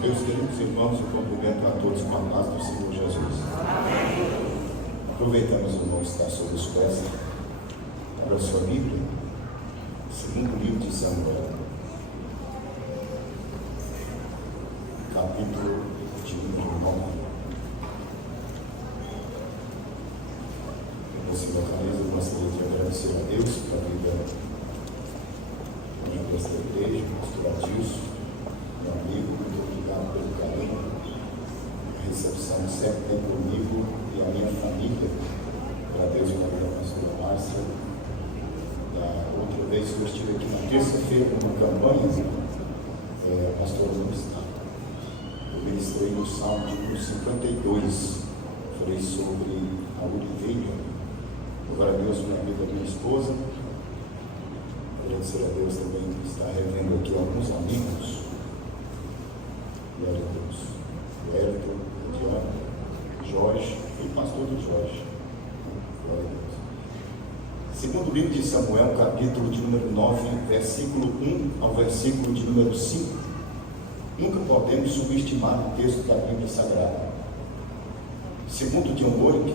Meus queridos irmãos, eu cumprimento a todos com a paz do Senhor Jesus. Aproveitamos o irmão estar sobre os pés. Abra sua Bíblia, segundo livro de Samuel, capítulo de número 9. Você localiza, eu gostaria de agradecer a Deus pela vida desta igreja, pastor Adilson, meu amigo, muito obrigado pelo carinho, a recepção sempre tem comigo e a minha família. Agradeço pela vida da pastora Márcia. Outra vez que eu estive aqui na terça-feira numa campanha, pastor Luiz, eu ministrei no Salmo de 52, falei sobre a oliveira. Glória a Deus pela vida da minha esposa. Agradecer a Deus também por estar revendo aqui alguns amigos. Glória a Deus. O Hélio, o Diana, Jorge e o pastor do Jorge. Glória a Deus. Segundo livro de Samuel, capítulo de número 9, versículo 1 ao versículo de número 5. Nunca podemos subestimar o texto da Bíblia Sagrada. Segundo John Owen,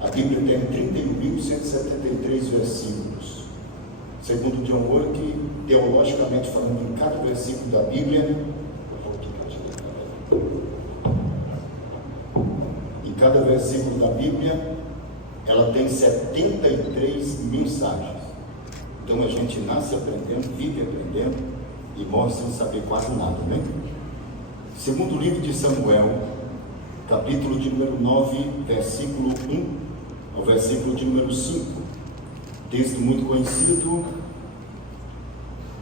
a Bíblia tem 31.173 versículos. Segundo John Owen, teologicamente falando, em cada versículo da Bíblia, cada versículo da Bíblia, ela tem 73 mensagens. Então a gente nasce aprendendo, vive aprendendo e morre sem saber quase nada, né? Segundo livro de Samuel, capítulo de número 9, versículo 1 ao versículo de número 5. Texto muito conhecido.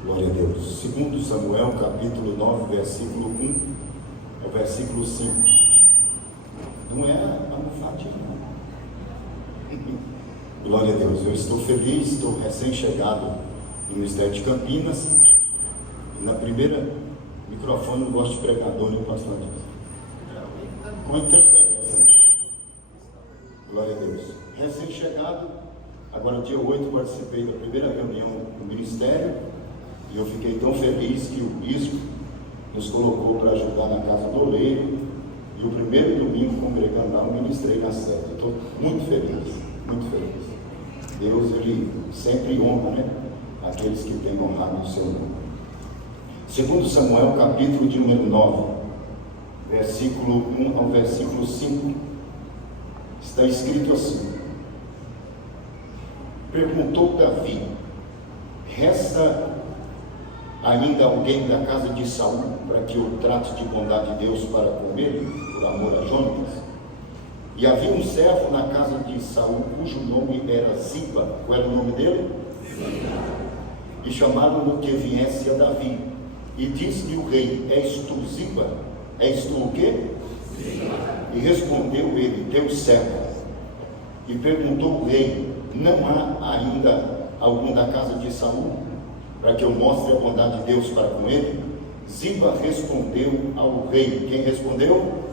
Glória a Deus. Segundo Samuel, capítulo 9, versículo 1 ao versículo 5. Não é almofadinha, não. Glória a Deus, eu estou feliz, estou recém-chegado no Ministério de Campinas. E na primeira microfone eu gosto de pregador, né, pastor? Com interferência, né? Glória a Deus. Recém-chegado, agora dia 8 participei da primeira reunião do Ministério e eu fiquei tão feliz que o bispo nos colocou para ajudar na casa do oleiro. E o primeiro domingo, congregando lá, eu ministrei na sede. Eu estou muito feliz, muito feliz. Deus, Ele sempre honra, né? Aqueles que têm honrado o seu nome. Segundo Samuel, capítulo de número 9, versículo 1 ao versículo 5, está escrito assim: perguntou Davi: resta ainda alguém da casa de Saul para que eu trate de bondade de Deus para com ele, por amor a Jonatas? E havia um servo na casa de Saul cujo nome era Ziba. Qual era o nome dele? Ziba. E chamaram-no que viesse a Davi. E disse-lhe o rei: és tu Ziba? És tu o quê? Ziba. E respondeu ele: teu servo. E perguntou o rei: não há ainda algum da casa de Saul para que eu mostre a bondade de Deus para com ele? Ziba respondeu ao rei. Quem respondeu?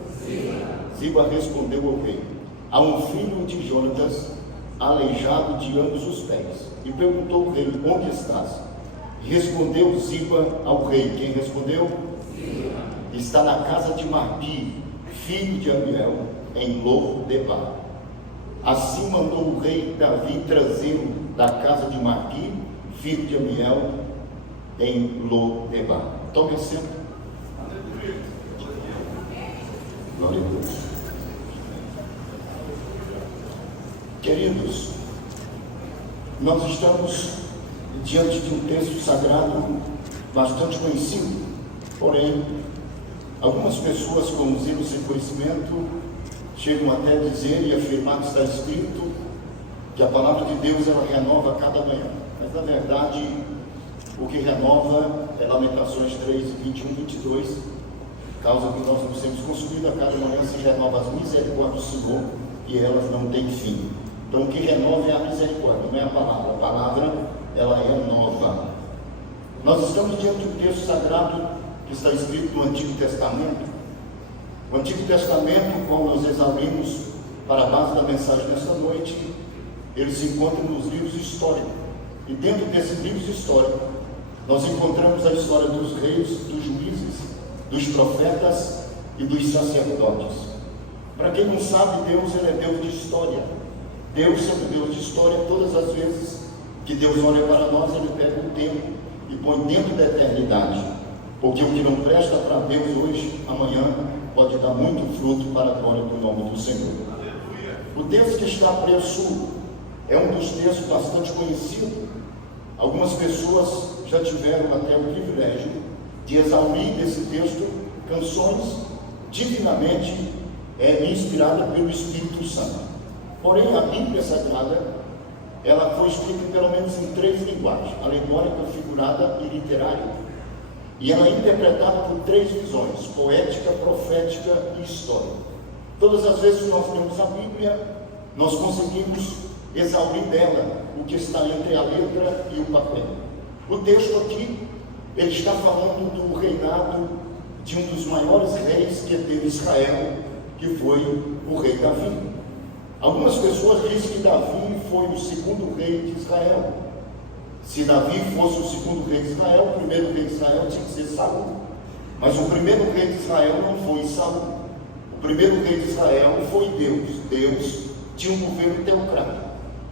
Ziba respondeu ao rei: há um filho de Jonatas aleijado de ambos os pés. E perguntou o rei: onde estás? E respondeu Ziba ao rei. Quem respondeu? Ziba. Está na casa de Marbi, filho de Amiel, em Lo-debar. Assim mandou o rei Davi trazê-lo da casa de Marbi, filho de Amiel, em Lo-debar. Tome assento. Glória a Deus. Queridos, nós estamos diante de um texto sagrado bastante conhecido, porém, algumas pessoas com zelo sem conhecimento chegam até a dizer e afirmar que está escrito que a palavra de Deus ela renova a cada manhã. Mas na verdade, o que renova é Lamentações 3, 21, 22, causa que nós nos temos consumido, a cada manhã se renova as misericórdias do Senhor e elas não têm fim. Então o que renova é a misericórdia, não é a palavra ela é nova. Nós estamos diante de um texto sagrado que está escrito no Antigo Testamento. O Antigo Testamento, qual nós examinamos para a base da mensagem desta noite, ele se encontra nos livros históricos. E dentro desses livros históricos, nós encontramos a história dos reis, dos juízes, dos profetas e dos sacerdotes. Para quem não sabe, Deus ele é Deus de história. Deus sendo Deus de história, todas as vezes que Deus olha para nós, ele pega o tempo e põe dentro da eternidade. Porque o que não presta para Deus hoje, amanhã, pode dar muito fruto para a glória do nome do Senhor. O texto que está preço é um dos textos bastante conhecido. Algumas pessoas já tiveram até o privilégio de exaurir desse texto canções divinamente inspiradas pelo Espírito Santo. Porém, a Bíblia Sagrada, ela foi escrita pelo menos em 3 linguagens: alegórica, figurada e literária. E ela é interpretada por 3 visões: poética, profética e histórica. Todas as vezes que nós temos a Bíblia, nós conseguimos exaurir dela o que está entre a letra e o papel. O texto aqui, ele está falando do reinado de um dos maiores reis que teve Israel, que foi o rei Davi. Algumas pessoas dizem que Davi foi o segundo rei de Israel. Se Davi fosse o segundo rei de Israel, o primeiro rei de Israel tinha que ser Saul. Mas o primeiro rei de Israel não foi Saul. O primeiro rei de Israel foi Deus. Deus tinha um governo teocrático.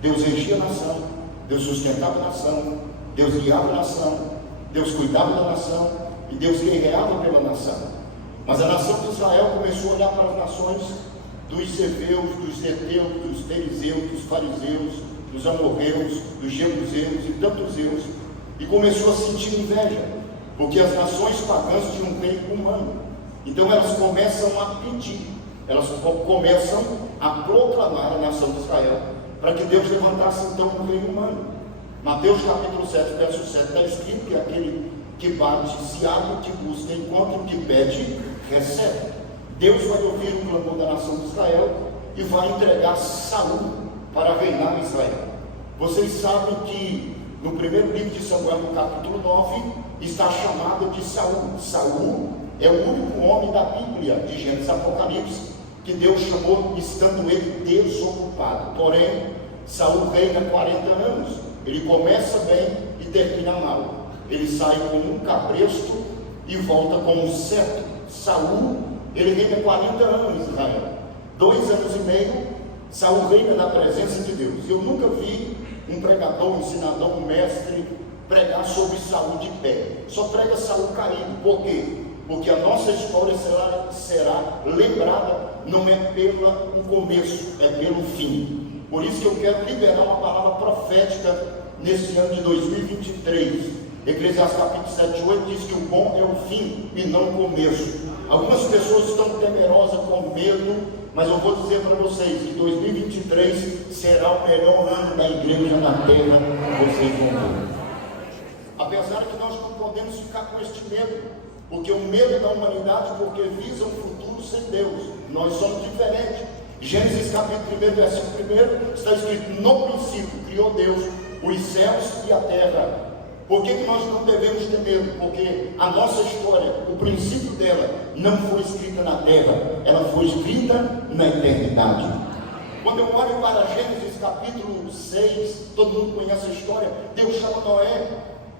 Deus enchia a nação, Deus sustentava a nação, Deus guiava a nação, Deus cuidava da nação e Deus guerreava pela nação. Mas a nação de Israel começou a olhar para as nações dos Eveus, dos Heteus, dos Perizeus, dos Fariseus, dos Amorreus, dos Jebuseus e tantos zeus, e começou a sentir inveja, porque as nações pagãs tinham um rei humano. Então elas começam a pedir, elas começam a proclamar a nação de Israel, para que Deus levantasse então um rei humano. Mateus capítulo 7, verso 7, está escrito que aquele que bate, se abre, que busca, encontra, o que pede, recebe. Deus vai ouvir o clamor da nação de Israel e vai entregar Saul para reinar em Israel. Vocês sabem que no primeiro livro de Samuel, no capítulo 9, está chamado de Saul. Saul é o único homem da Bíblia, de Gênesis e Apocalipse, que Deus chamou estando ele desocupado. Porém, Saul reina 40 anos. Ele começa bem e termina mal. Ele sai como um cabresto e volta como um cetro. Saul, ele reina 40 anos em Israel. 2 anos e meio, Saul reina na presença de Deus. Eu nunca vi um pregador, um ensinador, um mestre pregar sobre Saul de pé. Só prega Saul caído. Por quê? Porque a nossa história será lembrada, não é pelo começo, é pelo fim. Por isso que eu quero liberar uma palavra profética nesse ano de 2023. Eclesiastes capítulo 7, 8 diz que o bom é o fim e não o começo. Algumas pessoas estão temerosas, com medo, mas eu vou dizer para vocês que 2023 será o melhor ano da igreja na terra que vocês vão ver. Apesar que nós não podemos ficar com este medo, porque o medo da humanidade, porque visa um futuro sem Deus. Nós somos diferentes. Gênesis capítulo 1, versículo 1, está escrito: no princípio criou Deus os céus e a terra. Por que nós não devemos ter medo? Porque a nossa história, o princípio dela, não foi escrita na terra, ela foi escrita na eternidade. Quando eu olho para Gênesis capítulo 6, todo mundo conhece a história. Deus chama Noé,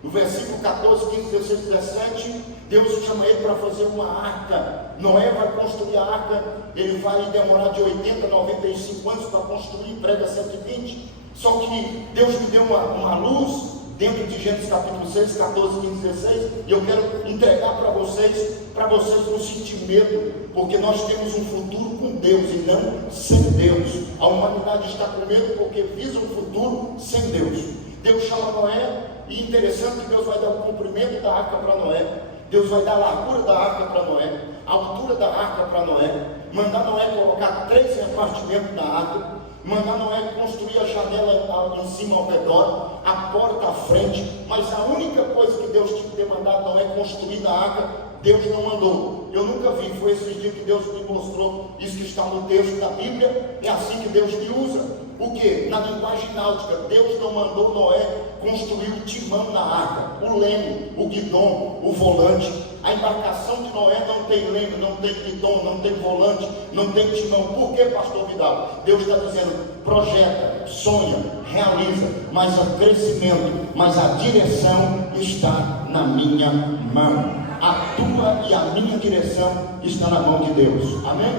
no versículo 14, 15, 16, 17, Deus chama ele para fazer uma arca. Noé vai construir a arca, ele vai demorar de 80 a 95 anos para construir, prega 120. Só que Deus me deu uma luz dentro de Gênesis capítulo 6, 14, 15, 16, e eu quero entregar para vocês não sentir medo, porque nós temos um futuro com Deus e não sem Deus. A humanidade está com medo porque visa um futuro sem Deus. Deus chama Noé, e interessante que Deus vai dar o comprimento da arca para Noé, Deus vai dar a largura da arca para Noé, a altura da arca para Noé, mandar Noé colocar 3 repartimentos da arca, mandar Noé construir a janela em cima ao redor, a porta à frente. Mas a única coisa que Deus tinha que ter mandado Noé construir na arca, Deus não mandou. Eu nunca vi, foi esse dia que Deus me mostrou isso que está no texto da Bíblia. É assim que Deus te usa. O que? Na linguagem náutica, Deus não mandou Noé construir o timão na arca, o leme, o guidão, o volante. A embarcação de Noé não tem leme, não tem guidão, não tem volante, não tem timão. Por que, pastor Vidal? Deus está dizendo: projeta, sonha, realiza, mas o crescimento, mas a direção está na minha mão. A tua e a minha direção está na mão de Deus. Amém?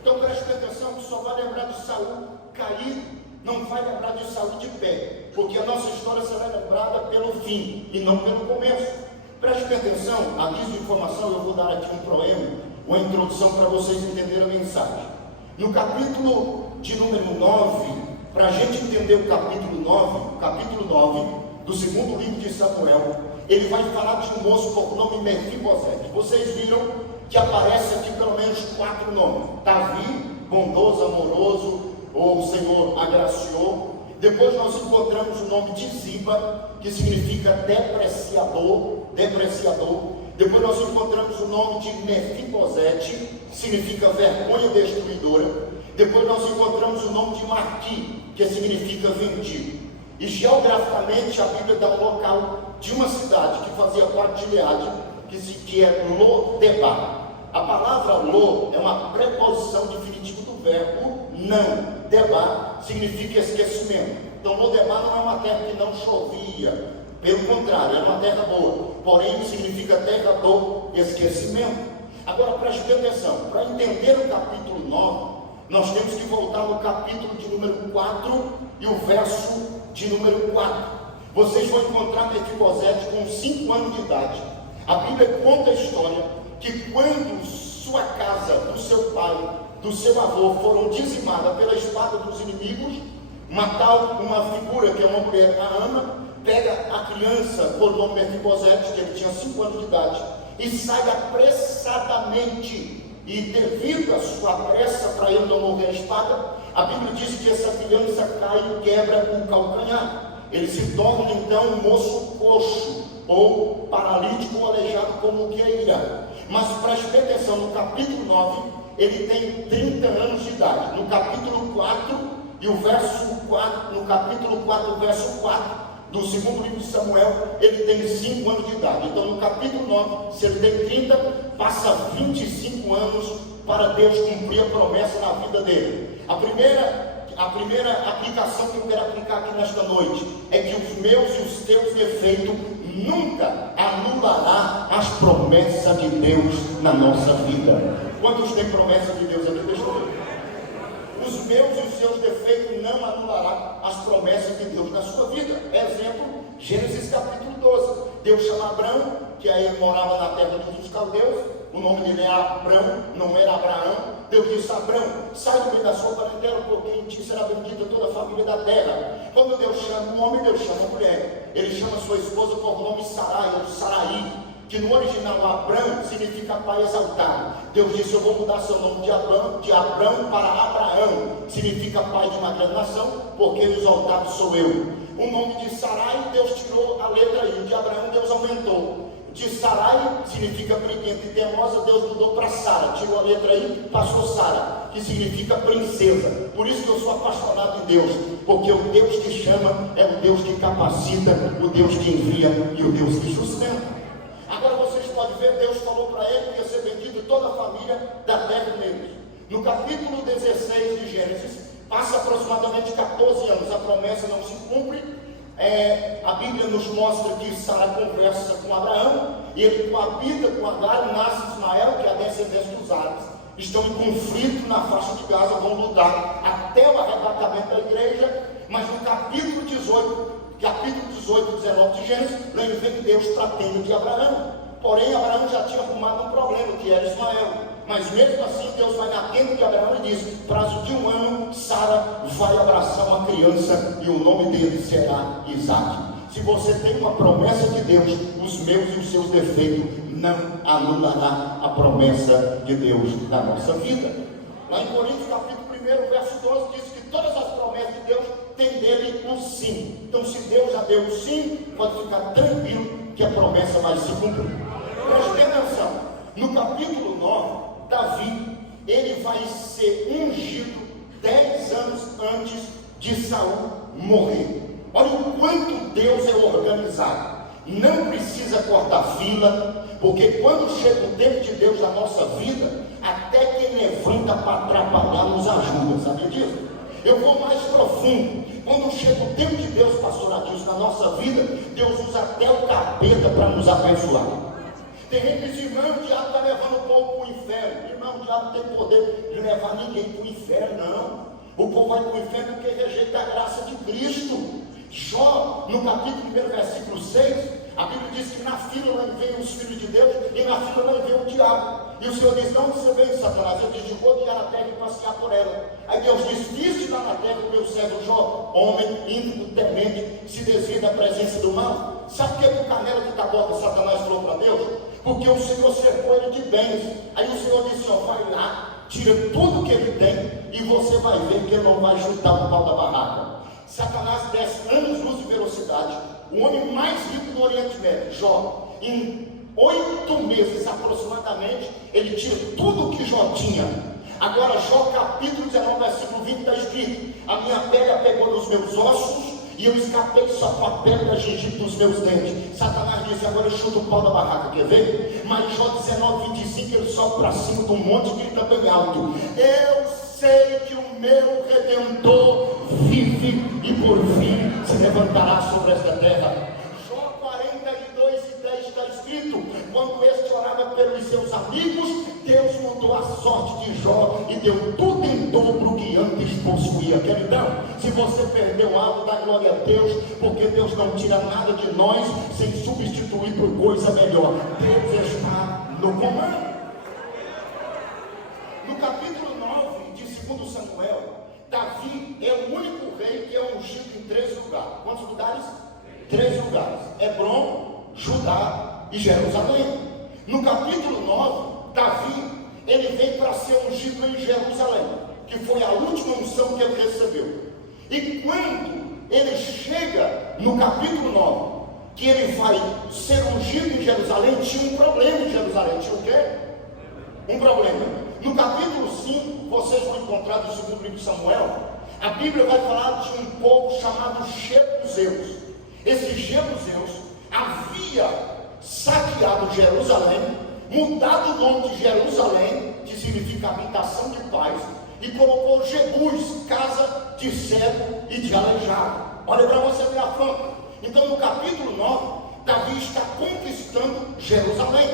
Então preste atenção que só vai lembrar de Saul caído, não vai lembrar de Saul de pé, porque a nossa história será lembrada pelo fim e não pelo começo. Preste atenção, aviso de informação, eu vou dar aqui um proema, uma introdução para vocês entenderem a mensagem. No capítulo de número 9, para a gente entender o capítulo 9 do segundo livro de Samuel, ele vai falar de um moço por nome Mefibosete. Vocês viram que aparece aqui pelo menos 4 nomes: Davi, bondoso, amoroso, ou o Senhor agraciou. Depois nós encontramos o nome de Ziba, que significa depreciador. Depois nós encontramos o nome de Mefibosete, significa vergonha destruidora. Depois nós encontramos o nome de Maqui, que significa vendido. E geograficamente a Bíblia dá um local de uma cidade que fazia parte de Gileade, que é Lo-Debar. A palavra Lo é uma preposição definitiva do verbo não. Debar significa esquecimento. Então Lo-Debar não é uma terra que não chovia, pelo contrário, é uma terra boa, porém significa terra do esquecimento. Agora preste atenção, para entender o capítulo 9, nós temos que voltar no capítulo de número 4 e o verso de número 4. Vocês vão encontrar Mefibosete com 5 anos de idade. A Bíblia conta a história que quando sua casa, do seu pai, do seu avô foram dizimadas pela espada dos inimigos, uma figura que é uma mulher, Naama, pega a criança por nome Mefibosete, que ele tinha 5 anos de idade, e sai apressadamente. E devido à sua pressa para ele não morrer a espada, a Bíblia diz que essa criança cai e quebra o calcanhar. Ele se torna então um moço coxo, ou paralítico ou aleijado, como queira. Mas preste atenção, no capítulo 9, ele tem 30 anos de idade. No capítulo 4 e o verso 4, no capítulo 4, o verso 4 do segundo livro de Samuel, ele tem 5 anos de idade. Então no capítulo 9, se ele tem 30, passa 25 anos para Deus cumprir a promessa na vida dele. A primeira aplicação que eu quero aplicar aqui nesta noite é que os meus e os teus defeitos nunca anulará as promessas de Deus na nossa vida. Quantos têm promessa de Deus aqui? Deixa eu ver. Os meus e os seus defeitos não anulará as promessas de Deus na sua vida. Exemplo, Gênesis capítulo 12. Deus chama Abraão, que aí ele morava na terra dos caldeus. O nome dele é Abrão, não era Abraão. Deus disse: Abrão, sai do meio da sua parentela, porque em ti será bendita toda a família da terra. Quando Deus chama um homem, Deus chama a mulher. Ele chama sua esposa por nome Sarai, ou Saraí, que no original Abrão significa pai exaltado. Deus disse: eu vou mudar seu nome de Abrão para Abraão, significa pai de uma grande nação, porque o exaltado sou eu. O nome de Sarai, Deus tirou a letra I, de Abraão Deus aumentou. De Sarai significa briguenta e teimosa, Deus mudou para Sara, tirou a letra I, passou Sara, que significa princesa. Por isso que eu sou apaixonado em Deus, porque o Deus que chama é o Deus que capacita, o Deus que envia e o Deus que sustenta. Agora vocês podem ver, Deus falou para ele que ia ser bendito toda a família da terra deles. No capítulo 16 de Gênesis, passa aproximadamente 14 anos, a promessa não se cumpre. A Bíblia nos mostra que Sara conversa com Abraão, e ele coabita com Agar, nasce Ismael, que é a descendência dos árabes. Estão em conflito na faixa de Gaza, vão lutar até o arrebatamento da igreja. Mas no capítulo 18 e 19 de Gênesis, lembra que Deus tratando de Abraão. Porém, Abraão já tinha arrumado um problema, que era Ismael. Mas mesmo assim, Deus vai na tenda de Abraão e diz: prazo de 1 ano, Sara vai abraçar uma criança e o nome dele será Isaac. Se você tem uma promessa de Deus, os meus e os seus defeitos não anulará a promessa de Deus na nossa vida. Lá em Coríntios capítulo 1, verso 12, diz que todas as promessas de Deus têm dele um sim. Então, se Deus já deu um sim, pode ficar tranquilo que a promessa vai se cumprir. Preste atenção, no capítulo 9, Davi, ele vai ser ungido 10 anos antes de Saul morrer. Olha o quanto Deus é organizado. Não precisa cortar fila, porque quando chega o tempo de Deus na nossa vida, até quem levanta para atrapalhar nos ajuda, sabia disso? Eu vou mais profundo. Quando chega o tempo de Deus, pastor Adilson, na nossa vida, Deus usa até o capeta para nos abençoar. Tem gente que diz, irmão, o diabo está levando o povo para o inferno. Irmão, o diabo não tem poder de levar ninguém para o inferno, não. O povo vai para o inferno porque rejeita a graça de Cristo. Jó, no capítulo 1, versículo 6, a Bíblia diz que na fila vem os filhos de Deus e na fila vem o diabo. E o Senhor diz, de onde você veio, Satanás? Eu disse, rodear a terra e passear por ela. Aí Deus diz, viste lá na terra o meu servo Jó, homem íntegro, temente, se desvia da presença do mal. Sabe por que o canela de taboca Satanás falou para Deus? Porque o Senhor cercou ele de bens. Aí o Senhor disse, ó, vai lá, tira tudo que ele tem e você vai ver que ele não vai juntar o pau da barraca. Satanás desce anos-luz de velocidade. O homem mais rico do Oriente Médio, Jó, em 8 meses aproximadamente, ele tira tudo que Jó tinha. Agora Jó capítulo 19, versículo 20 está escrito, a minha pele pegou nos meus ossos e eu escapei só com a pele da gengiva dos meus dentes. Satanás disse, agora eu chuto o pau da barraca, quer ver? Mas Jó 19, 25, ele sobe para cima do monte e grita bem alto, eu sei que o meu Redentor vive e por fim se levantará sobre esta terra. Jó 42 e 10 está escrito, quando este orava pelos seus amigos, Deus mudou a sorte de Jó e deu tudo em dobro que antes possuía. Queridão, se você perdeu algo, dá glória a Deus, porque Deus não tira nada de nós sem substituir por coisa melhor. Deus está no comando. No capítulo 9 de 2 Samuel, Davi é o único rei que é ungido em 3 lugares. Quantos lugares? 3 lugares: Hebrom, Judá e Jerusalém. No capítulo 9, Davi, ele vem para ser ungido em Jerusalém, que foi a última unção que ele recebeu. E quando ele chega no capítulo 9, que ele vai ser ungido em Jerusalém, tinha um problema em Jerusalém. Tinha o quê? Um problema. No capítulo 5, vocês vão encontrar no segundo livro de Samuel, a Bíblia vai falar de um povo chamado Jebuseus. Esses Jebuseus havia saqueado Jerusalém, mudado o nome de Jerusalém, que significa habitação de paz, e colocou Jebus, casa de cego e de aleijado. Olha para você ver a fronte. Então no capítulo 9, Davi está conquistando Jerusalém.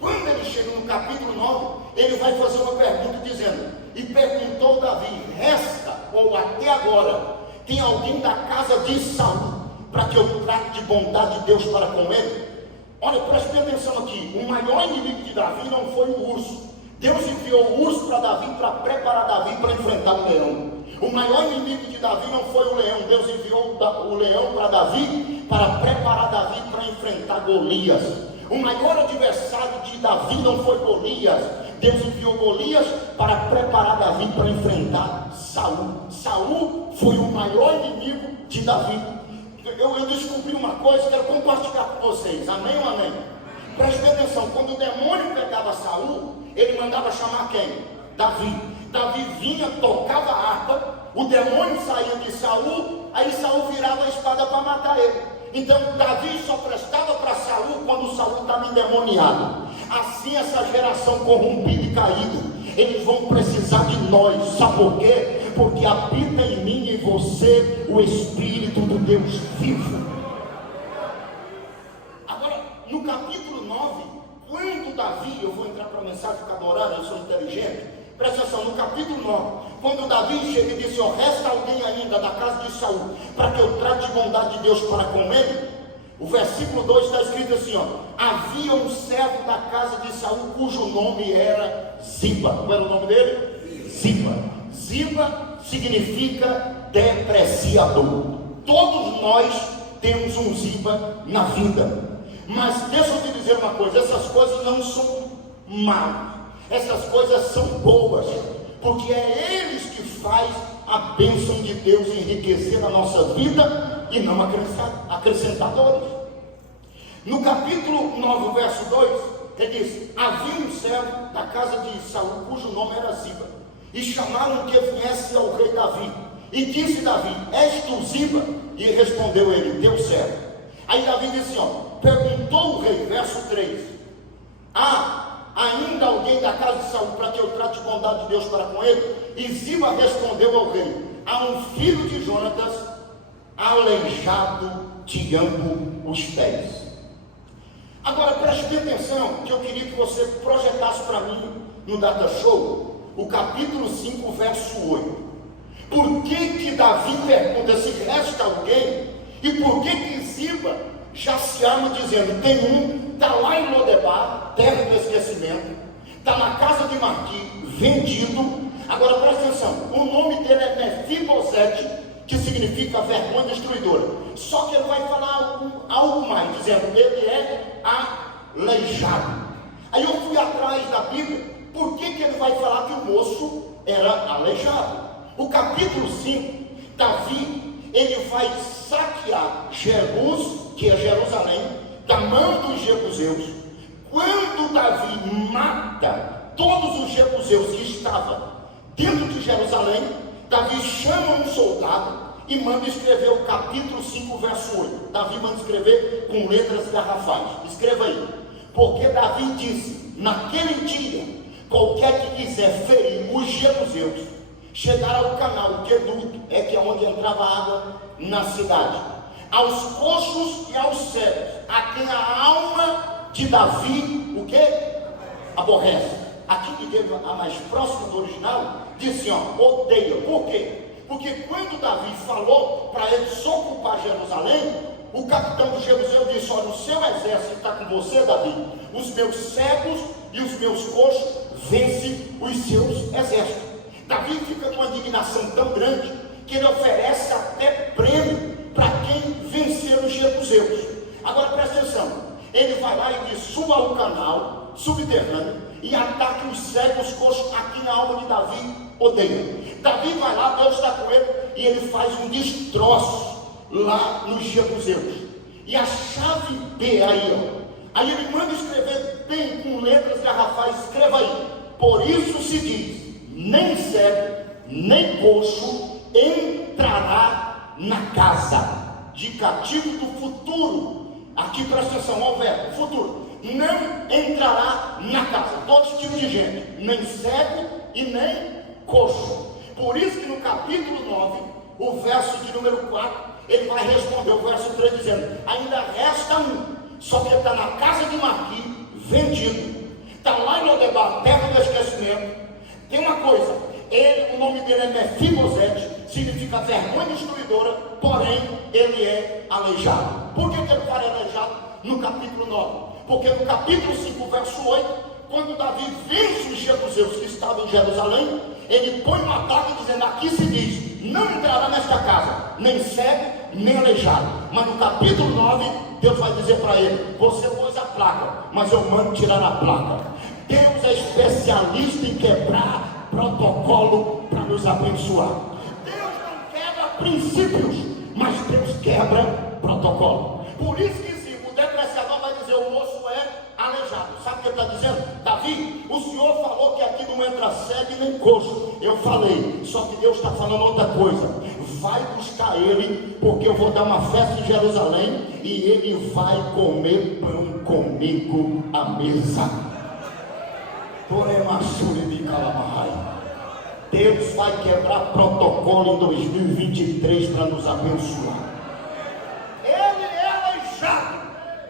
Quando ele chega no capítulo 9, ele vai fazer uma pergunta dizendo, e perguntou Davi, resta, ou até agora, tem alguém da casa de Saul, para que eu trate de bondade de Deus para com ele? Olha, preste atenção aqui, o maior inimigo de Davi não foi o urso. Deus enviou o urso para Davi, para preparar Davi para enfrentar o leão. O maior inimigo de Davi não foi o leão. Deus enviou o leão para Davi, para preparar Davi para enfrentar Golias. O maior adversário de Davi não foi Golias. Deus enviou Golias para preparar Davi para enfrentar Saul. Saul foi o maior inimigo de Davi. Eu descobri uma coisa, quero compartilhar com vocês. Amém ou amém? Preste atenção, quando o demônio pegava Saul, ele mandava chamar quem? Davi. Davi vinha, tocava a harpa, o demônio saía de Saul, aí Saul virava a espada para matar ele. Então Davi só prestava para Saul quando Saul estava endemoniado. Assim essa geração corrompida e caída, eles vão precisar de nós. Sabe por quê? Porque habita em mim e em você o Espírito do Deus vivo. Agora, no capítulo 9, quando Davi, eu vou entrar para a mensagem, ficar do horário, eu sou inteligente. Presta atenção, no capítulo 9, quando Davi chega e disse, resta alguém ainda da casa de Saul, para que eu trate de bondade de Deus para com ele, o versículo 2 está escrito assim, havia um servo da casa de Saul, cujo nome era Ziba. Qual era o nome dele? Ziba. Ziba significa depreciador. Todos nós temos um Ziba na vida. Mas deixa eu te dizer uma coisa, essas coisas não são más. Essas coisas são boas, porque é eles que faz a bênção de Deus enriquecer a nossa vida e não acrescentar dores. No capítulo 9, verso 2, ele diz, havia um servo da casa de Saul, cujo nome era Ziba, e chamaram que viesse ao rei Davi, e disse Davi, és tu Ziba? E respondeu ele, teu servo. Aí Davi disse perguntou o rei, verso 3, ainda alguém da casa de Saul para que eu trate de bondade de Deus para com ele? E Ziba respondeu ao rei, há um filho de Jonatas aleijado de ambos os pés. Agora preste preste bem atenção, que eu queria que você projetasse para mim no Data Show, o capítulo 5, verso 8. Por que Davi pergunta se resta alguém? E por que Ziba já se arma dizendo, tem um, está lá em Lodebar, terra do esquecimento, está na casa de Marqui, vendido. Agora presta atenção, o nome dele é Mefibosete, que significa vergonha destruidora. Só que ele vai falar algo mais, dizendo, ele é aleijado. Aí eu fui atrás da Bíblia, por que ele vai falar que o moço era aleijado? O capítulo 5, Davi, ele vai saquear Jebus, que é Jerusalém, da mão dos jebuseus. Quando Davi mata todos os jebuseus que estavam dentro de Jerusalém, Davi chama um soldado e manda escrever o capítulo 5, verso 8. Davi manda escrever com letras garrafais. Escreva aí. Porque Davi disse, naquele dia, qualquer que quiser ferir os jebuseus, chegar ao canal Queduto, que é onde entrava água na cidade, aos coxos e aos cegos, a quem a alma de Davi, o que? Aborrece. Aqui que deu a mais próxima do original, disse, odeia. Por quê? Porque quando Davi falou para ele ocupar Jerusalém, o capitão do Jebuseu disse, olha, o seu exército está com você, Davi, os meus cegos e os meus coxos vencem os seus exércitos. Davi fica com uma indignação tão grande, que ele oferece até prêmio para quem vencer os jebuseus. Agora presta atenção, ele vai lá e diz, suba ao canal subterrâneo e ataque os cegos, coxos, aqui na alma de Davi, odeia. Davi vai lá, Deus está com ele, e ele faz um destroço lá nos jebuseus. E a chave B aí ele manda escrever bem com letras garrafais, escreva aí, por isso se diz, nem cego, nem coxo entrará na casa de cativo do futuro. Aqui presta atenção, ó verbo, futuro. Não entrará na casa, todos os tipos de gente, nem cego e nem coxo. Por isso que no capítulo 9, o verso de número 4, ele vai responder o verso 3 dizendo, ainda resta um, só que ele está na casa de Marqui, vendido, está lá em Lodebar, terra do esquecimento. Tem uma coisa, o nome dele é Mefibosete, significa vergonha destruidora, porém ele é aleijado. Por que ele cara é aleijado? No capítulo 9, porque no capítulo 5, verso 8, quando Davi vence os jebuseus que estavam em Jerusalém, ele põe um ataque dizendo, aqui se diz, não entrará nesta casa, nem cego, nem aleijado. Mas no capítulo 9, Deus vai dizer para ele, você pôs a placa, mas eu mando tirar a placa. Deus é especialista em quebrar protocolo para nos abençoar. Deus não quebra princípios, mas Deus quebra protocolo. Por isso que o depreciador vai dizer, o moço é aleijado. Sabe o que ele está dizendo? Davi, o Senhor falou que aqui não entra cego e nem coxo. Eu falei, só que Deus está falando outra coisa. Vai buscar ele, porque eu vou dar uma festa em Jerusalém e ele vai comer pão comigo à mesa. Deus vai quebrar protocolo em 2023 para nos abençoar. Ele é aleijado.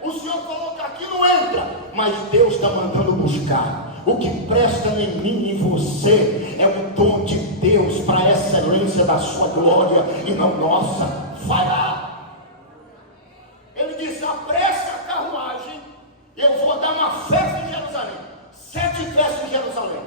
O Senhor falou que aqui não entra, mas Deus está mandando buscar. O que presta em mim e em você é o dom de Deus para a excelência da sua glória e não nossa. Vai lá. Ele disse, apressa a carruagem, eu vou dar uma festa em Jerusalém. 7 festas em Jerusalém,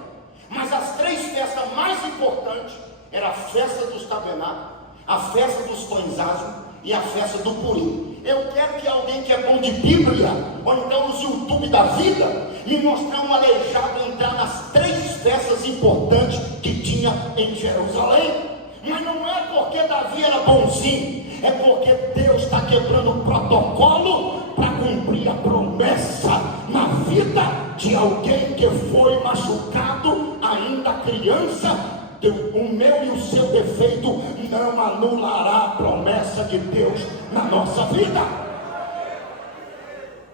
mas as 3 festas mais importantes eram a festa dos tabernáculos, a festa dos pães asmos e a festa do Purim. Eu quero que alguém que é bom de Bíblia, ou então nos YouTube da vida, me mostrar um aleijado entrar nas 3 festas importantes que tinha em Jerusalém. Mas não é porque Davi era bonzinho, é porque Deus está quebrando o protocolo para cumprir a promessa na vida de alguém que foi machucado ainda criança. O meu e o seu defeito não anulará a promessa de Deus na nossa vida.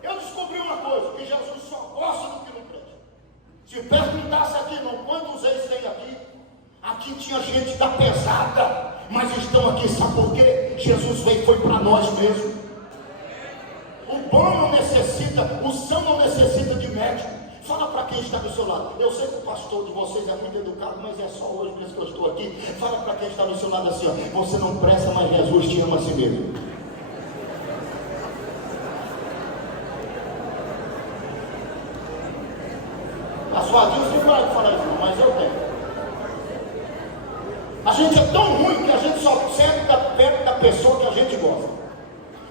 Eu descobri uma coisa, que Jesus só gosta do que não presta. Se perguntasse aqui, não, quantos ex tem aqui? Aqui tinha gente da pesada, mas estão aqui, sabe por quê? Jesus veio, foi para nós mesmos. O bom não necessita, o são não necessita quem está do seu lado. Eu sei que o pastor de vocês é muito educado, mas é só hoje mesmo que eu estou aqui. Fala para quem está do seu lado assim, ó, você não presta, mas Jesus te ama a si mesmo. A sua Deus não vai falar isso, mas eu tenho. A gente é tão ruim que a gente só senta perto da pessoa que a gente gosta.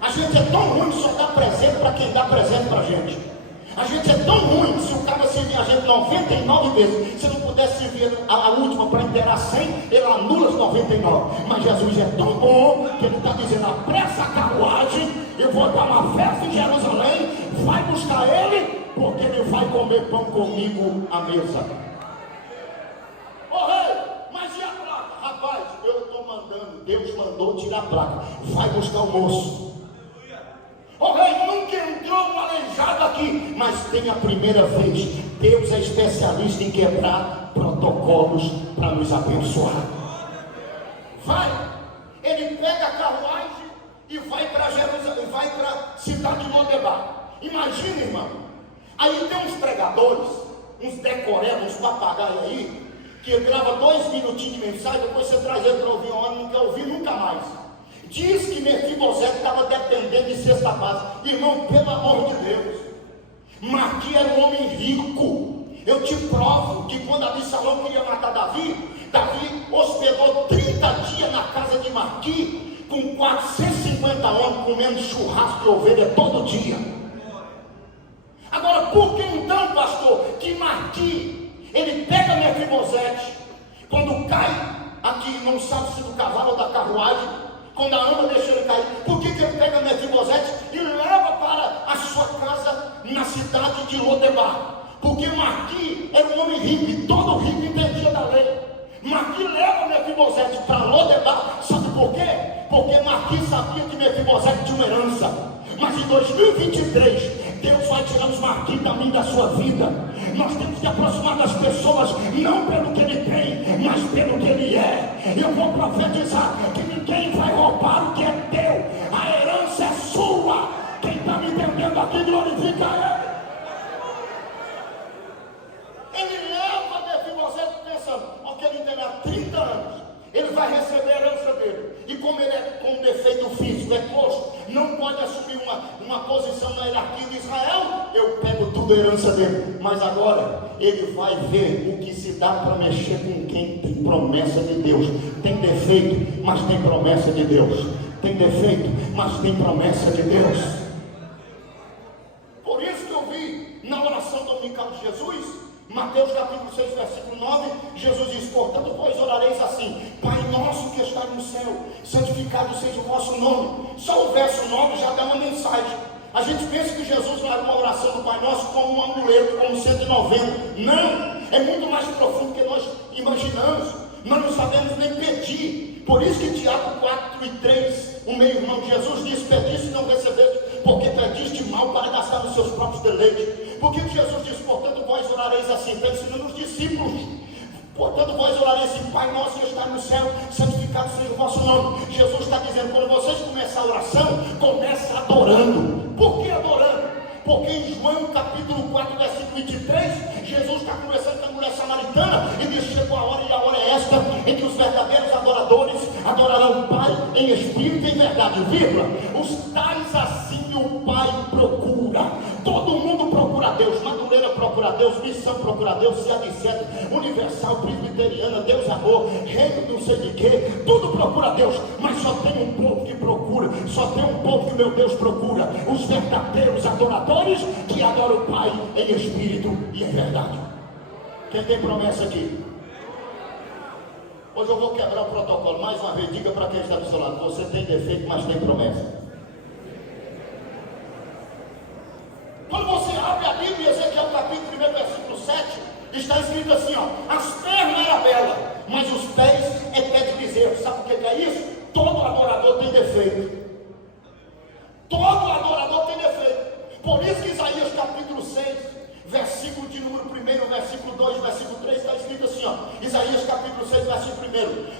A gente é tão ruim que só dá presente para quem dá presente para a gente. A gente é tão ruim que se o cara servir a gente 99 vezes, se não pudesse servir a última para inteirar 100, ele anula as 99. Mas Jesus é tão bom que ele está dizendo: apressa a carruagem, eu vou dar uma festa em Jerusalém, vai buscar ele, porque ele vai comer pão comigo à mesa. Ô rei, mas e a placa? Rapaz, eu estou mandando, Deus mandou tirar a placa, vai buscar o moço. Ô rei, nunca entrou um aleijado aqui, mas tem a primeira vez. Deus é especialista em quebrar protocolos para nos abençoar. Vai, ele pega a carruagem e vai para Jerusalém, vai para a cidade de Lodebar. Imagina, irmão, aí tem uns pregadores, uns decorebos, uns papagaios aí, que grava 2 minutinhos de mensagem, depois você traz ele para ouvir uma hora, não quer ouvir nunca mais. Diz que Mefibosete estava dependendo de cesta básica. Irmão, pelo amor de Deus, Marqui era um homem rico. Eu te provo que quando Absalão queria matar Davi, Davi hospedou 30 dias na casa de Marqui, com 450 homens comendo churrasco de ovelha todo dia. Agora, por que então, pastor, que Marqui, ele pega Mefibosete, quando cai aqui, não sabe se do cavalo ou da carruagem, quando a ama deixa ele cair, por que ele pega Mefibosete e leva para a sua casa na cidade de Lodebar? Porque Marqui era um homem rico e todo rico entendia da lei. Marqui leva Mefibosete para Lodebar, sabe por quê? Porque Marqui sabia que Mefibosete tinha uma herança. Mas em 2023, Deus vai tirar os Marqui também da sua vida. Nós temos que aproximar das pessoas, não pelo que ele tem, mas pelo que ele é. Eu vou profetizar que ninguém vai roubar o que é teu. A herança é sua. Quem está me entendendo aqui, glorifica ele. Ele leva Mefibosete pensando, ok, ele tem 30 anos, ele vai receber a herança dele. E como ele é com defeito físico, é coxo, não pode assumir uma posição na hierarquia de Israel, eu pego tudo a herança dele. Mas agora, ele vai ver o que se dá para mexer com quem tem promessa de Deus. Tem defeito, mas tem promessa de Deus. Tem defeito, mas tem promessa de Deus. Por isso que eu vi na oração dominical de Jesus, Mateus capítulo 6, versículo 9, Jesus diz: portanto, vós orareis assim: Pai nosso que está no céu, santificado seja o vosso nome. Só o verso 9 já dá uma mensagem. A gente pensa que Jesus vai uma oração do Pai Nosso como um amuleto, como 190. Não, é muito mais profundo do que nós imaginamos. Nós não sabemos nem pedir. Por isso que Tiago 4 e 3, o meio-irmão de Jesus diz: pediste e não recebeste, porque pediste mal para gastar nos seus próprios deleites. Por que Jesus diz: portanto vós orareis assim? Está ensinando os discípulos. Portanto vós orareis assim: Pai nosso que está no céu, santificado seja o vosso nome. Jesus está dizendo, quando vocês começam a oração, começa adorando. Por que adorando? Porque em João capítulo 4, versículo 23, Jesus está conversando com a mulher samaritana e diz: chegou a hora, e a hora é esta, em que os verdadeiros adoradores adorarão o Pai em espírito e em verdade, vírgula. Os tais assim o Pai procura. Todo mundo procura Deus. Madureira procura Deus, Missão procura Deus, Ciadiceta, Universal, Presbiteriana, Deus Amor, Reino não sei de quê, tudo procura Deus. Mas só tem um povo que procura, só tem um povo que meu Deus procura: os verdadeiros adoradores que adoram o Pai em espírito e em verdade. Quem tem promessa aqui? Hoje eu vou quebrar o protocolo mais uma vez. Diga para quem está do seu lado: você tem defeito, mas tem promessa. Quando você abre a Bíblia, Ezequiel capítulo 1, versículo 7, está escrito assim, ó: as pernas eram belas, mas os pés é pé de bezerro. Sabe o que é isso? Todo adorador tem defeito. Todo adorador tem defeito. Por isso que Isaías capítulo 6, versículo de número 1, versículo 2, versículo 3, está escrito assim, ó: Isaías capítulo 6, versículo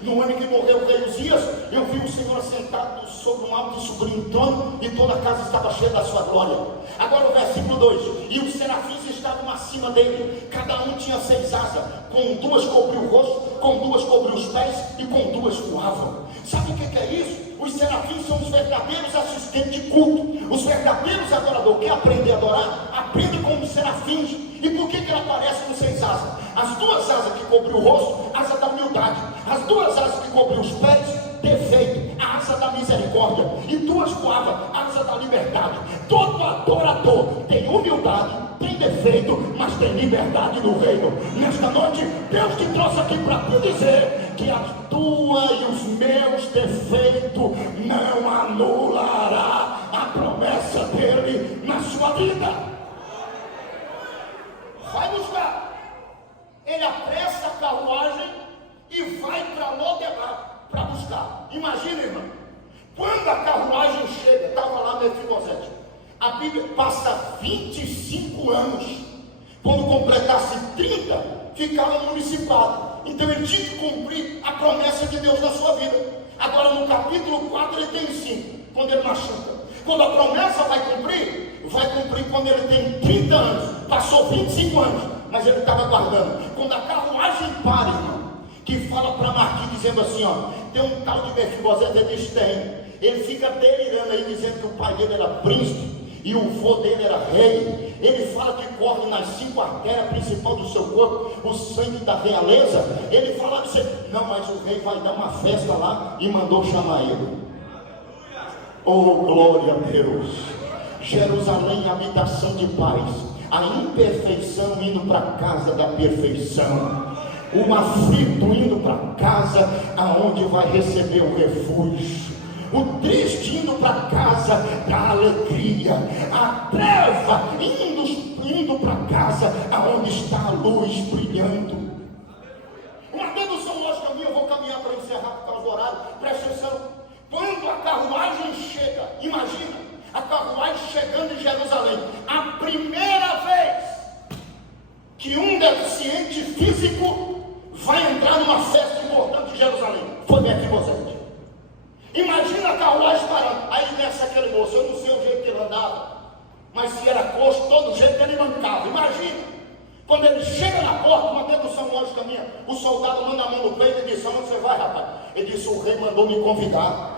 1. No ano em que morreu o rei Uzias, eu vi o Senhor sentado sobre um alto e sublime trono, e toda a casa estava cheia da sua glória. Agora o versículo 2: e os serafins estavam acima dele, cada um tinha 6 asas, com 2 cobriu o rosto, com 2 cobriu os pés, e com 2 voavam. Sabe o que é isso? Os serafins são os verdadeiros assistentes de culto. Os verdadeiros adoradores. Quer aprender a adorar? Aprende com os serafins. E por que ele aparece com 6 asas? As 2 asas que cobriu o rosto, asa da humildade. As 2 asas que cobriu os pés, defeito, a asa da misericórdia. E 2 voavam, asa da liberdade. Todo adorador tem humildade, tem defeito, mas tem liberdade no reino. Nesta noite, Deus te trouxe aqui para te dizer que a tua e os meus defeitos não anulará a promessa dele na sua vida. Vai buscar. Ele apressa a carruagem e vai para Lodebar para buscar. Imagina, irmão, quando a carruagem chega, estava lá Mefibosete. A Bíblia passa 25 anos. Quando completasse 30, ficava municipado. Então ele tinha que cumprir a promessa de Deus na sua vida. Agora no capítulo 4 ele tem 5, quando ele machuca. Quando a promessa vai cumprir quando ele tem 30 anos. Passou 25 anos, mas ele estava aguardando. Quando a carruagem para, irmão, que fala para Martim dizendo assim, ó, tem um tal de Mefibosete, ele diz, tem. Ele fica delirando aí, dizendo que o pai dele era príncipe e o avô dele era rei. Ele fala que corre nas 5 artérias principais do seu corpo o sangue da realeza. Ele fala assim, não, mas o rei vai dar uma festa lá e mandou chamar ele. Oh, glória a Deus. Jerusalém, habitação de paz, a imperfeição indo para a casa da perfeição, o aflito indo para a casa aonde vai receber o refúgio, o triste indo para a casa da alegria, a treva indo para a casa aonde está a luz brilhando. Uma dedução lógica minha, eu vou caminhar para encerrar por causa do horário, presta atenção. Quando a carruagem chega, imagina a carruagem chegando em Jerusalém, a primeira vez que um deficiente físico vai entrar numa festa importante em Jerusalém, foi Mefibosete. Imagina a carruagem parando, aí desce aquele moço, eu não sei o jeito que ele andava, mas se era coxo, todo jeito que ele mancava. Imagina, quando ele chega na porta, uma dedução lógica minha, o soldado manda a mão no peito e diz, onde você vai, rapaz? Ele disse, o rei mandou me convidar.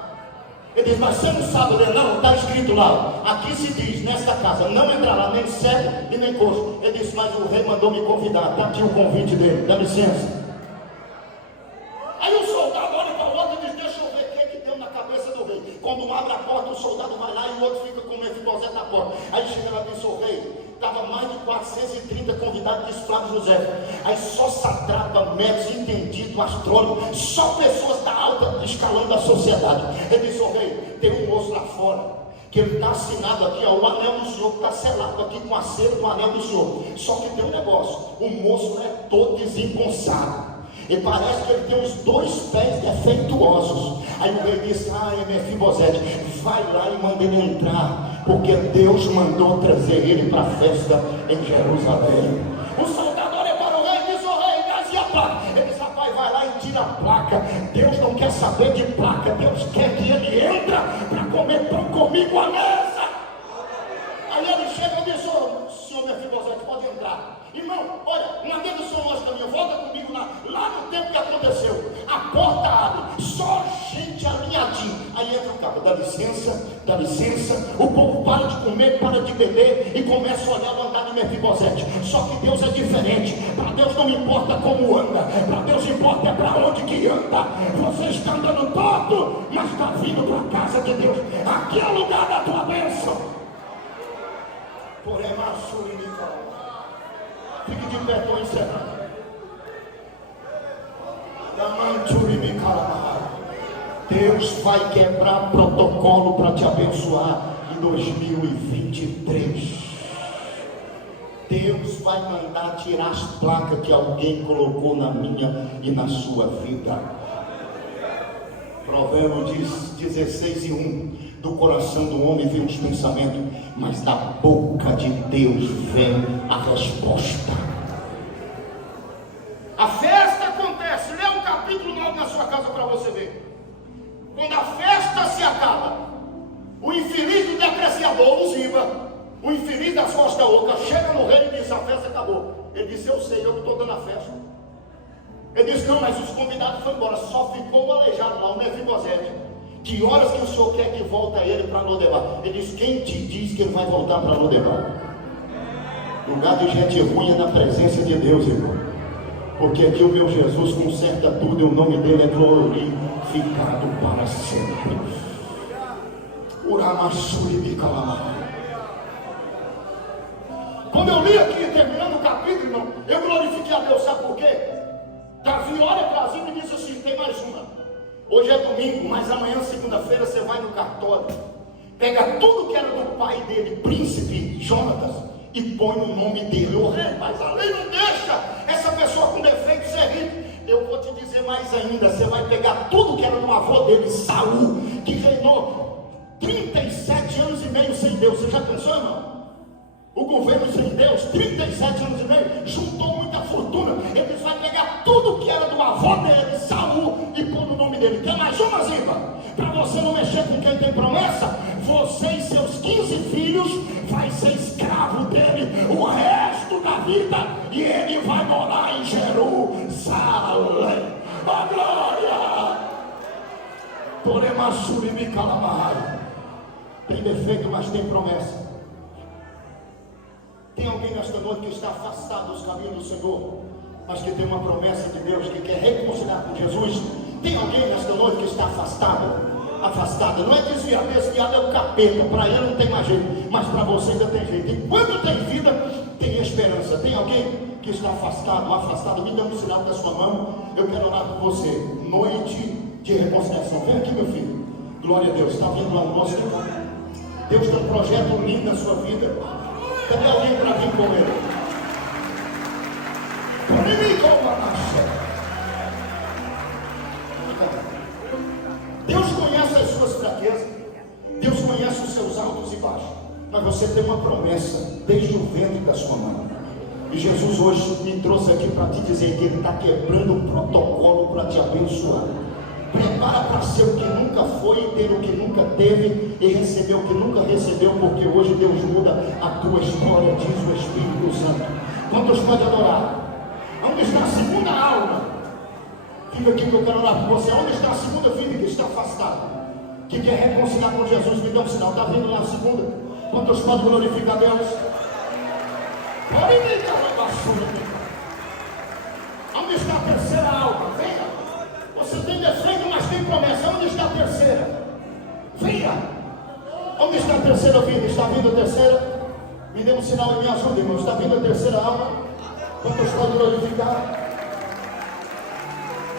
Ele diz, mas você não sabe ler? Não, está escrito lá, aqui se diz, nesta casa, não entrará nem cego e nem coxo. Ele disse, mas o rei mandou me convidar, está aqui o convite dele, dá licença. Aí o soldado olha para o outro e diz, deixa eu ver o que deu na cabeça do rei. Quando abre a porta, o soldado vai lá e o outro fica com o Mefibosete na porta. Aí chega lá e diz, o rei, estava mais de 430 convidados de Flávio José. Aí só satrapa, médicos, entendido, astrônomo, só pessoas da alta escalão da sociedade. Ele disse, rei, tem um moço lá fora, que ele está assinado aqui, ó, o anel do senhor, está selado aqui com a cera do anel do senhor. Só que tem um negócio, o moço não é todo desemponçado. E parece que ele tem os 2 pés defeituosos. Aí o rei disse, Mefibosete, vai lá e manda ele entrar, porque Deus mandou trazer ele para a festa em Jerusalém. O soldado olha para o rei e diz, rei, e a placa? Ele diz, rapaz, vai lá e tira a placa. Deus não quer saber de placa, Deus quer que ele entre para comer pão comigo à mesa. Aí ele chega e diz, senhor Mefibosete, pode entrar. Irmão, olha, uma dedução lógica minha, volta comigo lá no tempo que aconteceu. A porta abre, só gente alinhadinha. Aí entra o cara, dá licença. O povo para de comer, para de beber e começa a olhar o andar de Mefibosete. Só que Deus é diferente. Para Deus não importa como anda, para Deus importa é para onde que anda. Você está andando torto, mas está vindo para a casa de Deus. Aqui é o lugar da tua bênção. Porém, fique de pé, estou encerrando. Deus vai quebrar protocolo para te abençoar em 2023. Deus vai mandar tirar as placas que alguém colocou na minha e na sua vida. Provérbios 16:1. Do coração do homem vem os pensamentos, mas da boca de Deus vem a resposta. A festa acontece a festa se acaba. O infeliz do depreciador, o Ziba, o infeliz das costas ocas, chega no rei e diz: a festa acabou. Ele disse: eu sei, eu que estou dando a festa. Ele disse: não, mas os convidados foram embora, só ficou o aleijado lá, o Mefibosete. Que horas que o senhor quer que volte ele para Lodebar? Ele disse: quem te diz que ele vai voltar para Lodebar? Lugar de gente ruim é na presença de Deus, irmão. Porque aqui o meu Jesus conserta tudo e o nome dele é glorificado para sempre. Quando eu li aqui, terminando o capítulo, irmão, eu glorifiquei a Deus, sabe por quê? Davi olha para cima e diz assim: tem mais uma. Hoje é domingo, mas amanhã, segunda-feira, você vai no cartório, pega tudo que era do pai dele, príncipe Jonatas, e põe no nome dele. O rei, mas a lei não deixa essa pessoa com defeito ser rico. Eu vou te dizer mais ainda: você vai pegar tudo que era do avô dele, Saul, que reinou 37 anos e meio sem Deus. Você já pensou, irmão? O governo sem Deus, 37 anos e meio, juntou muita fortuna. Eles vão pegar tudo que era do avô dele, Saul, e pôr no nome dele. Tem mais uma, Ziba? Para você não mexer com quem tem promessa, você e seus 15 filhos vai ser escravo dele o resto da vida, e ele vai morar em Jerusalém. A glória! Toremassuri me calamai. Tem defeito, mas tem promessa. Tem alguém nesta noite que está afastado dos caminhos do Senhor, mas que tem uma promessa de Deus, que quer reconciliar com Jesus? Tem alguém nesta noite que está afastada? Não é desviado é o capeta. Para ele não tem mais jeito, mas para você ainda tem jeito. Enquanto tem vida, tem esperança. Tem alguém que está afastado? Me dê um sinal da sua mão. Eu quero orar por você. Noite de reconciliação. Vem aqui, meu filho. Glória a Deus. Está vendo lá o nosso irmão? Deus tem um projeto lindo na sua vida. Cadê alguém para vir com ele? Deus conhece as suas fraquezas, Deus conhece os seus altos e baixos, mas você tem uma promessa desde o ventre da sua mãe. E Jesus hoje me trouxe aqui para te dizer que Ele está quebrando o protocolo para te abençoar. Prepara para ser o que nunca foi, ter o que nunca teve e receber o que nunca recebeu, porque hoje Deus muda a tua história, diz o Espírito Santo. Quantos podem adorar? Onde está a segunda alma? Fica aqui que eu quero orar por você. Onde está a segunda vida que está afastada, que quer reconciliar com Jesus? Me dê um sinal. Está vindo lá a segunda? Quantos podem glorificar Deus? Onde está a terceira alma? Venha. Você tem defeito, mas tem promessa. Onde está a terceira? Venha. Onde está a terceira vida? Está vindo a terceira? Me dê um sinal e me ajude, irmão. Está vindo a terceira alma? Quantos podem glorificar?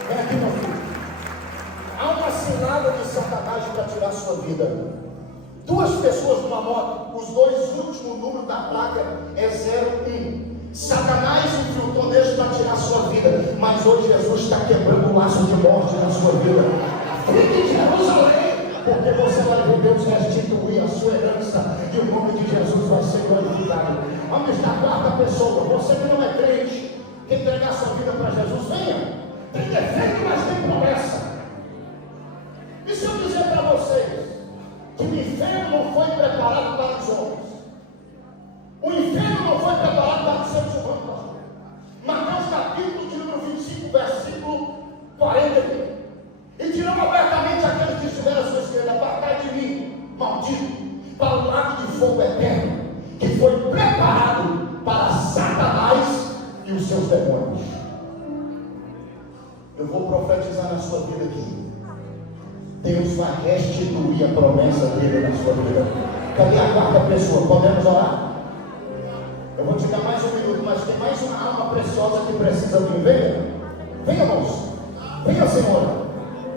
Vem aqui, meu filho. Há uma cilada de Satanás para tirar a sua vida. Duas pessoas numa moto, os dois últimos números da placa é 01. Satanás infiltrou neles para tirar a sua vida, mas hoje Jesus está quebrando o laço de morte na sua vida. Fique em Jerusalém, porque você vai ver Deus restituir a sua herança e o nome de Jesus vai ser glorificado. Onde está a quarta pessoa? Você que não é crente, quer entregar sua vida para Jesus? Venha. Tem defeito, mas tem promessa. E se eu dizer para vocês que o inferno não foi preparado para os homens? O inferno não foi preparado para os seres humanos. Mateus capítulo de número 25, versículo 40. E dirão abertamente aqueles que estiveram à sua esquerda: apartai de mim, maldito, para o lago de fogo eterno, que foi preparado para Satanás e os seus demônios. Eu vou profetizar na sua vida aqui. Deus vai restituir a promessa dele na sua vida. Cadê a quarta pessoa? Podemos orar? Eu vou te dar mais um minuto, mas tem mais uma alma preciosa que precisa vir. Venha. Venha, moço. Venha, senhora.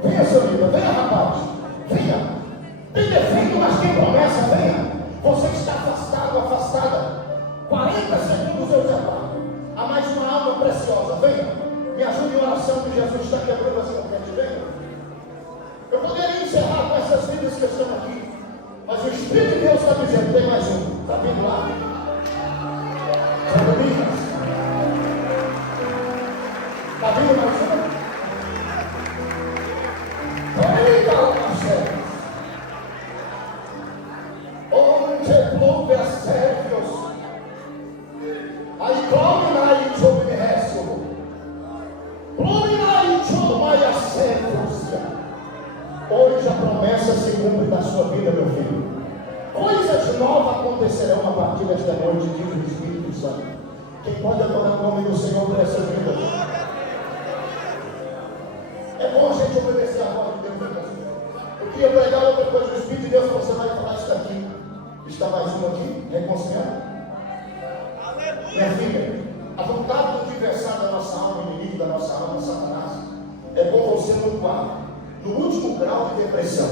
Venha, senhorita. Venha, rapaz. Venha. Tem defeito, mas tem promessa. Venha. Você está afastado, afastada. 40 segundos eu já paro. Há mais uma alma preciosa. Venha. Me ajude em oração que Jesus está quebrando essa corrente. Venha. Eu poderia encerrar com essas vidas que estão aqui, mas o Espírito de Deus está dizendo: tem mais um. Está vindo lá. Está vindo mais um. Eita, Aí come sobre o resto. Hoje a promessa se cumpre na sua vida, meu filho. Coisas novas acontecerão a partir desta noite, diz o Espírito Santo. Quem pode adorar o nome do Senhor por essa vida? É bom a gente obedecer a voz de Deus, meu Deus. Eu queria pregar outra coisa. O Espírito de Deus, você vai falar isso daqui. Está mais um aqui, reconciliando? Minha filha, a vontade do adversário da nossa alma, inimigo da nossa alma, Satanás, é bom você no quarto, no último grau de depressão,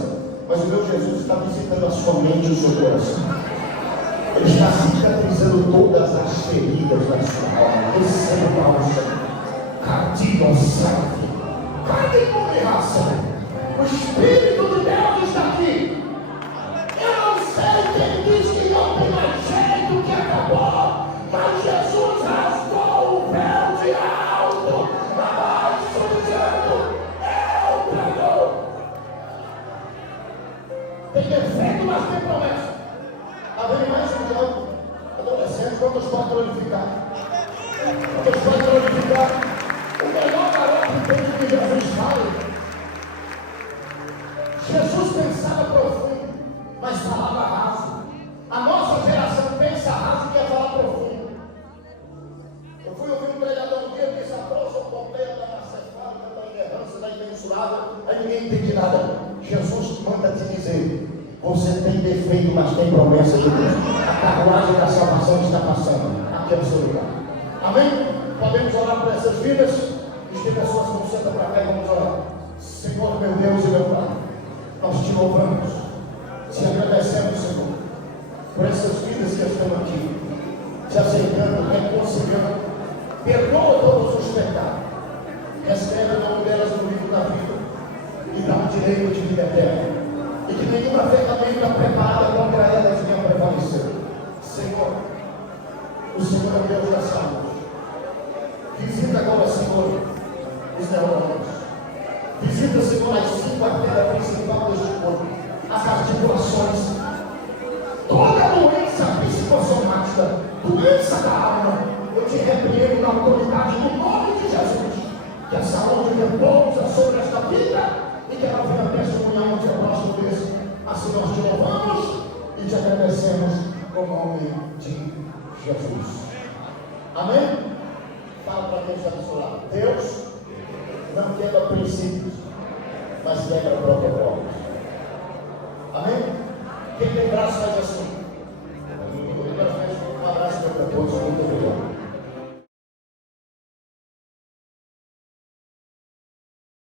mas o meu Jesus está visitando a sua mente e o seu coração. Ele está cicatrizando todas as feridas da sua alma. Receba a unção. Cardigo salve. Cardigo e raça. O Espírito de Deus está aqui. Eu não sei quem diz que não tem mais jeito, que acabou, mas Jesus rasgou o véu de alto, abaixo dizendo: eu perdoo. Tem defeito, mas tem promessa. Haver mais um ano, adolescente, quantos pode glorificar? Quantos pode glorificar? O melhor garoto que tem que Jesus fala. Jesus pensava profundo, mas falava raso. A nossa geração pensa raso e quer falar profundo. Eu fui ouvir um pregador um dia que disse: a prosa pompeia da macefálica, da inerrância, da imensurada, aí ninguém entende nada. Jesus manda te dizer: você tem defeito, mas tem promessa de Deus. A carruagem da salvação está passando. Aqui é o seu lugar. Amém? Podemos orar por essas vidas? Tem pessoas que vão sentar para cá e vamos orar. Senhor, meu Deus e meu Pai, nós te louvamos, te agradecemos, Senhor, por essas vidas que estão aqui, te aceitando, reconciliando. Perdoa todos os pecados. Escreve o nome delas no livro da vida e dá o direito de vida eterna. E que nenhuma ferramenta preparada contra elas venha prevalecer. Senhor, o Senhor é Deus da saúde. Visita agora, Senhor, os neurônios. Visita, Senhor, as 5 artérias principais deste corpo, as articulações, toda doença psicossomática, doença da alma, eu te repreendo na autoridade do nome de Jesus. Que a saúde repousa sobre esta vida e que ela venha testemunhar onde é próximo desse. Assim nós te louvamos e te agradecemos no nome de Jesus. Amém? Fala para quem está do seu lado. Deus não quebra princípios, mas quebra protocolos. Amém? Quem tem braço faz assim.